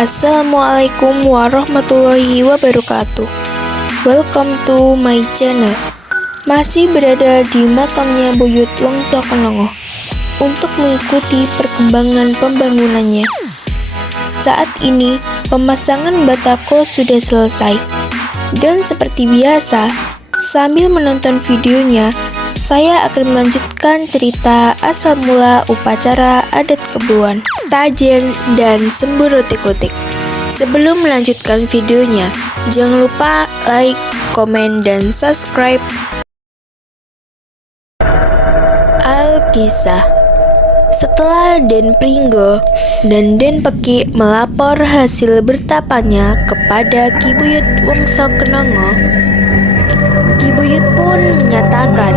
Assalamualaikum warahmatullahi wabarakatuh. Welcome to my channel. Masih berada di makamnya Buyut Wongso Kenongo untuk mengikuti perkembangan pembangunannya. Saat ini pemasangan batako sudah selesai. Dan seperti biasa, sambil menonton videonya, saya akan melanjutkan cerita asal mula upacara adat Keboan, Tajen, dan Sembur Utik-Utik. Sebelum melanjutkan videonya, jangan lupa like, komen, dan subscribe. Alkisah. Setelah Den Pringgo dan Den Peki melapor hasil bertapanya kepada Ki Buyut Wongso Kenongo, Ki Buyut pun menyatakan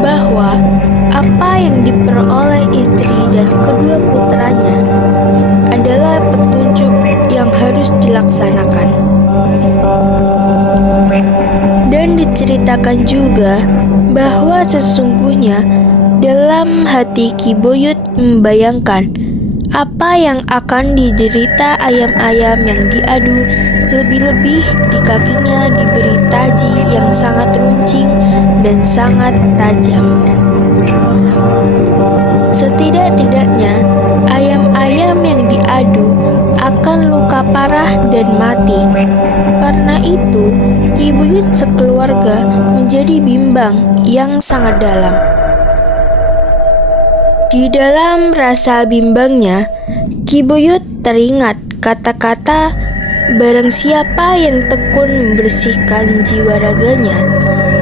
bahwa apa yang diperoleh istri dan kedua putranya adalah petunjuk yang harus dilaksanakan. Dan diceritakan juga bahwa sesungguhnya dalam hati Ki Buyut membayangkan apa yang akan diderita ayam-ayam yang diadu, lebih-lebih di kakinya diberi taji yang sangat runcing dan sangat tajam. Setidak-tidaknya ayam-ayam yang diadu akan luka parah dan mati. Karena itu, Ki Buyut sekeluarga menjadi bimbang yang sangat dalam. Di dalam rasa bimbangnya, Ki Buyut teringat kata-kata barang siapa yang tekun membersihkan jiwa raganya,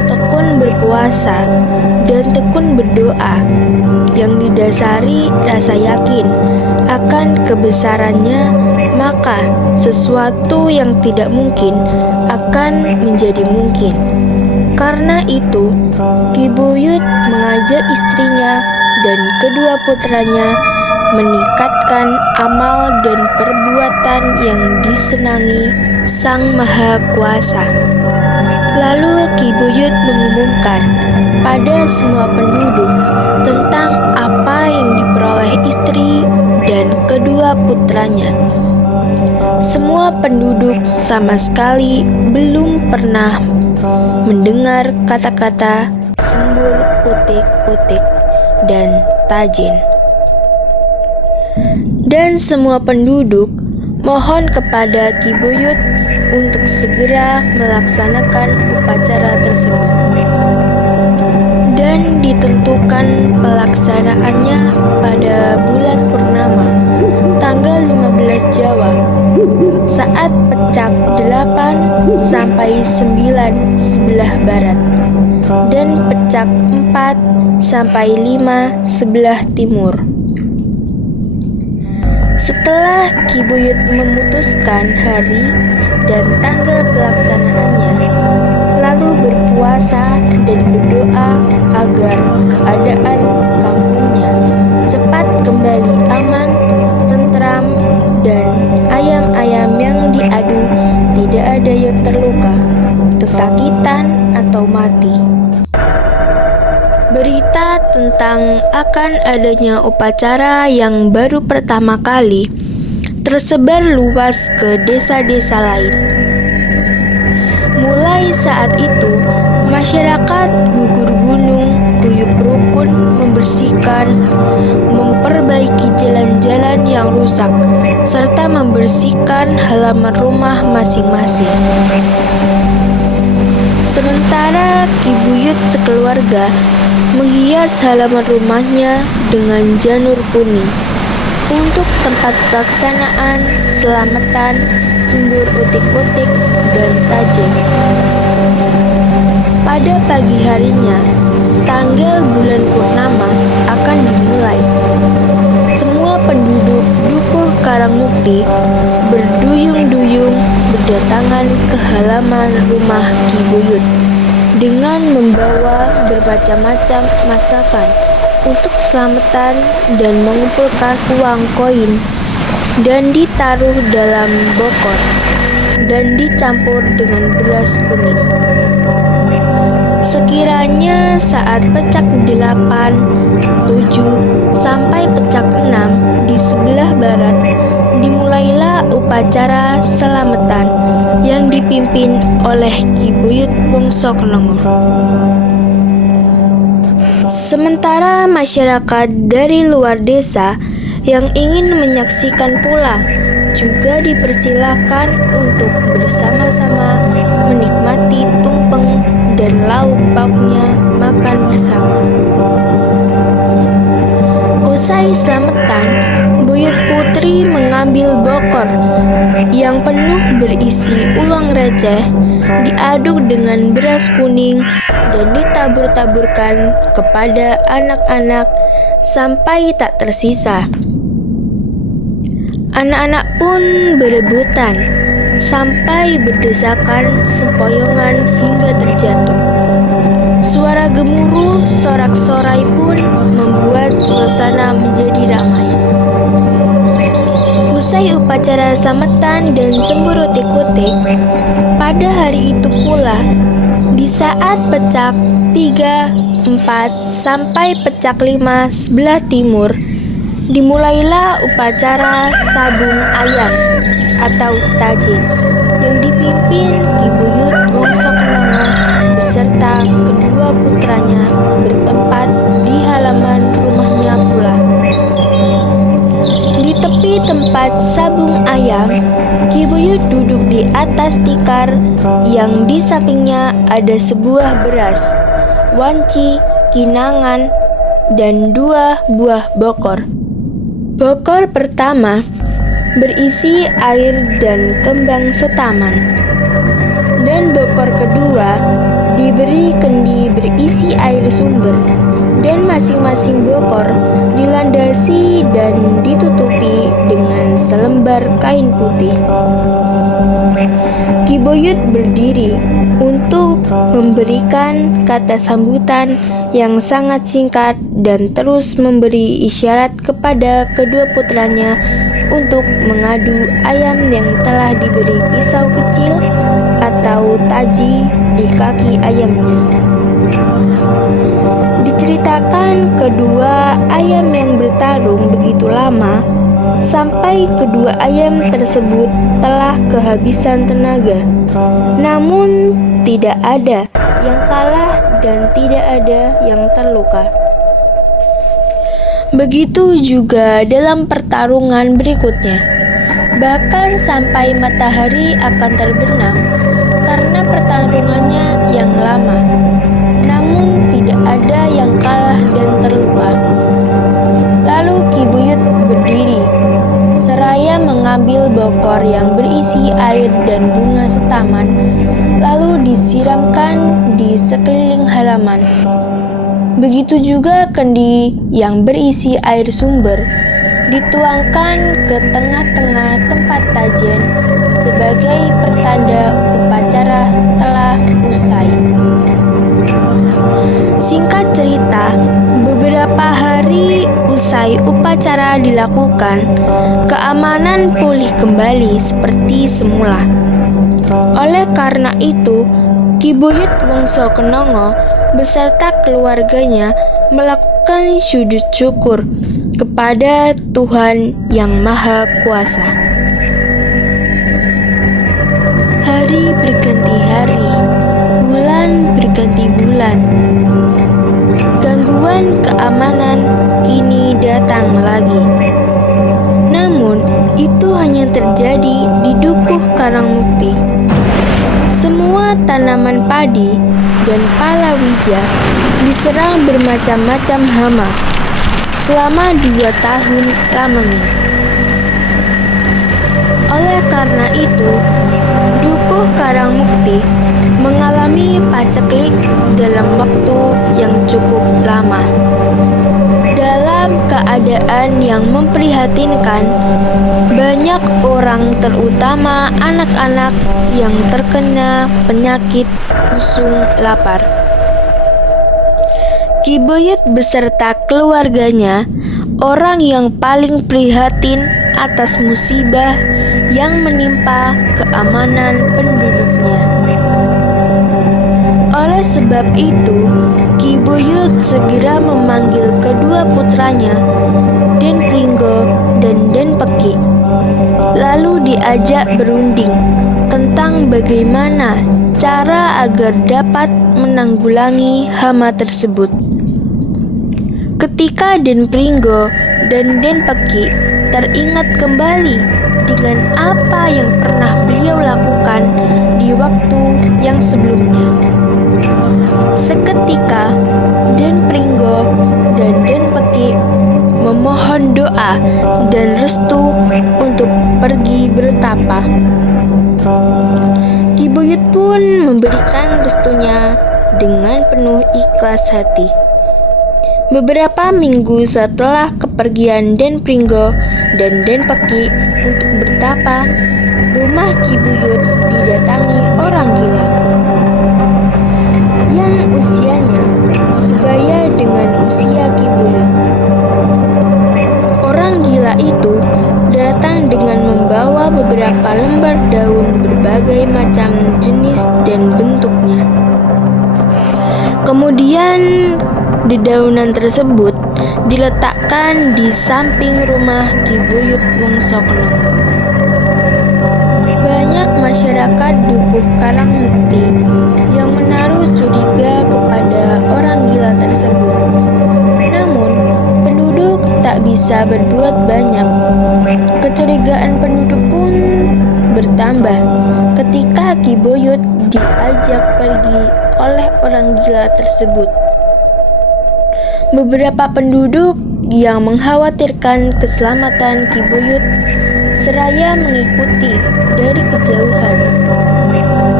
tekun berpuasa, dan tekun berdoa yang didasari rasa yakin akan kebesarannya, maka sesuatu yang tidak mungkin akan menjadi mungkin. Karena itu, Ki Buyut mengajak istrinya dan kedua putranya meningkatkan amal dan perbuatan yang disenangi Sang Maha Kuasa. Lalu Ki Buyut mengumumkan pada semua penduduk tentang apa yang diperoleh istri dan kedua putranya. Semua penduduk sama sekali belum pernah mendengar kata-kata sembur utik-utik dan tajen. Dan semua penduduk mohon kepada Ki Buyut untuk segera melaksanakan upacara tersebut. Dan ditentukan pelaksanaannya pada bulan purnama, tanggal 15 Jawa, saat pecak 8 sampai 9 sebelah barat, dan pecak 4 sampai 5 sebelah timur. Setelah Ki Buyut memutuskan hari dan tanggal pelaksanaannya, lalu berpuasa dan berdoa agar keadaan kampungnya cepat kembali aman, tentram, dan ayam-ayam yang diadu tidak ada yang terluka, kesakitan, atau mati. Berita tentang akan adanya upacara yang baru pertama kali tersebar luas ke desa-desa lain. Mulai saat itu, masyarakat gugur gunung guyup rukun membersihkan, memperbaiki jalan-jalan yang rusak, serta membersihkan halaman rumah masing-masing. Sementara Ki Buyut sekeluarga menghias halaman rumahnya dengan janur kuning untuk tempat pelaksanaan selamatan sembur utik-utik dan tajen. Pada pagi harinya, tanggal bulan purnama akan dimulai. Semua penduduk Dukuh Karangmukti berduyung-duyung berdatangan ke halaman rumah Ki Buyut dengan membawa bermacam-macam masakan untuk selamatan dan mengumpulkan uang koin dan ditaruh dalam bokor dan dicampur dengan beras kuning. Sekiranya saat pecak 8, 7, sampai pecak 6 di sebelah barat, dimulailah upacara selamatan yang dipimpin oleh Ki Buyut Wongso Kenongo. Sementara masyarakat dari luar desa yang ingin menyaksikan pula juga dipersilakan untuk bersama-sama menikmati tumpeng dan lauk pauknya makan bersama. Usai selamatan, Buyut Putri mengambil bokor yang penuh berisi uang receh, diaduk dengan beras kuning dan ditabur-taburkan kepada anak-anak sampai tak tersisa. Anak-anak pun berebutan sampai berdesakan sempoyongan hingga terjatuh. Suara gemuruh sorak-sorai pun membuat suasana menjadi ramai. Usai upacara selamatan dan semburu tik-tik, pada hari itu pula, di saat pecak 3, 4, sampai pecak 5 sebelah timur, dimulailah upacara sabung ayam atau tajin yang dipimpin Ki Buyut Wongso Kenongo beserta kedua putranya bertempat di halaman rumahnya pula. Di tepi tempat sabung ayam, Ki Buyut duduk di atas tikar yang di sampingnya ada sebuah beras, wanci, kinangan, dan 2 buah bokor. Bokor pertama berisi air dan kembang setaman, dan bokor kedua diberi kendi berisi air sumber, dan masing-masing bokor dilandasi dan ditutupi dengan selembar kain putih. Ki Buyut berdiri untuk memberikan kata sambutan yang sangat singkat dan terus memberi isyarat kepada kedua putranya untuk mengadu ayam yang telah diberi pisau kecil atau taji di kaki ayamnya. Diceritakan kedua ayam yang bertarung begitu lama sampai kedua ayam tersebut telah kehabisan tenaga. Namun tidak ada yang kalah dan tidak ada yang terluka. Begitu juga dalam pertarungan berikutnya. Bahkan sampai matahari akan terbenam karena pertarungannya yang lama. Namun tidak ada yang kalah dan terluka. Lalu Ki Buyut berdiri seraya mengambil bokor yang berisi air dan bunga setaman, lalu disiramkan di sekeliling halaman. Begitu juga kendi yang berisi air sumber dituangkan ke tengah-tengah tempat tajian sebagai pertanda upacara telah usai. Singkat cerita, beberapa hari usai upacara dilakukan, keamanan pulih kembali seperti semula. Oleh karena itu, Ki Buyut Wongso Kenongo beserta keluarganya melakukan sujud syukur kepada Tuhan Yang Maha Kuasa. Hari berganti hari, bulan berganti bulan. Gangguan keamanan kini datang lagi. Namun, itu hanya terjadi di Dukuh Karangmukti. Semua tanaman padi dan palawija diserang bermacam-macam hama selama 2 tahun lamanya. Oleh karena itu, Dukuh Karangmukti mengalami paceklik dalam waktu yang cukup lama. Dalam keadaan yang memprihatinkan, banyak orang terutama anak-anak yang terkena penyakit pusung lapar. Ki Buyut beserta keluarganya orang yang paling prihatin atas musibah yang menimpa keamanan penduduknya. Oleh sebab itu, Ki Buyut segera memanggil kedua putranya, Den Pringgo dan Den Peki. lalu diajak berunding tentang bagaimana cara agar dapat menanggulangi hama tersebut. Ketika Den Pringgo dan Den Peki teringat kembali dengan apa yang pernah beliau lakukan di waktu yang sebelumnya. Seketika Den Pringgo dan Den Peki memohon doa dan restu untuk pergi bertapa. Ki Buyut pun memberikan restunya dengan penuh ikhlas hati. Beberapa minggu setelah kepergian Den Pringgo dan Den Peki untuk bertapa, rumah Ki Buyut didatangi orang gila yang usianya sebaya dengan usia Ki Buyut. Orang gila itu datang dengan membawa beberapa lembar daun berbagai macam jenis dan bentuknya. Kemudian dedaunan tersebut diletakkan di samping rumah Ki Buyut Wongsokerongo. Banyak masyarakat Dukuh Karangmukti yang menaruh curiga kepada orang gila tersebut. Namun, penduduk tak bisa berbuat banyak. Kecurigaan penduduk pun bertambah ketika Ki Buyut diajak pergi oleh orang gila tersebut. Beberapa penduduk yang mengkhawatirkan keselamatan Ki Buyut seraya mengikuti dari kejauhan.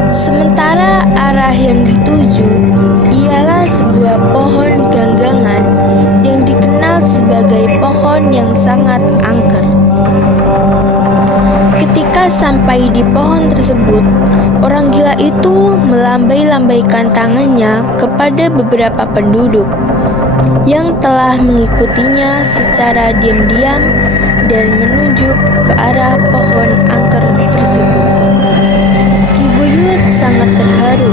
Sementara arah yang dituju ialah sebuah pohon ganggangan yang dikenal sebagai pohon yang sangat angker. Ketika sampai di pohon tersebut, orang gila itu melambai-lambaikan tangannya kepada beberapa penduduk yang telah mengikutinya secara diam-diam dan menunjuk ke arah pohon angker tersebut. Ki Buyut sangat terharu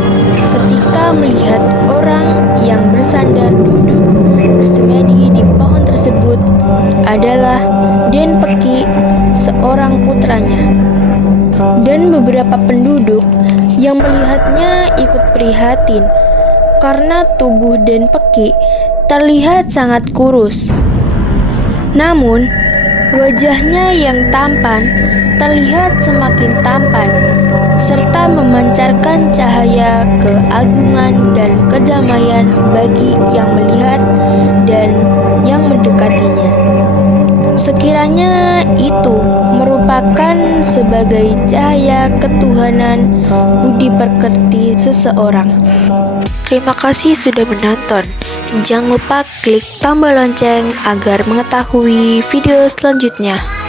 ketika melihat orang yang bersandar duduk bersemedi di pohon tersebut adalah Den Peki, seorang putranya. Dan beberapa penduduk yang melihatnya ikut prihatin karena tubuh Den Peki terlihat sangat kurus. Namun, wajahnya yang tampan terlihat semakin tampan, serta memancarkan cahaya keagungan dan kedamaian bagi yang melihat dan yang mendekatinya. Sekiranya itu merupakan sebagai cahaya ketuhanan budi pekerti seseorang. Terima kasih sudah menonton. Jangan lupa klik tombol lonceng agar mengetahui video selanjutnya.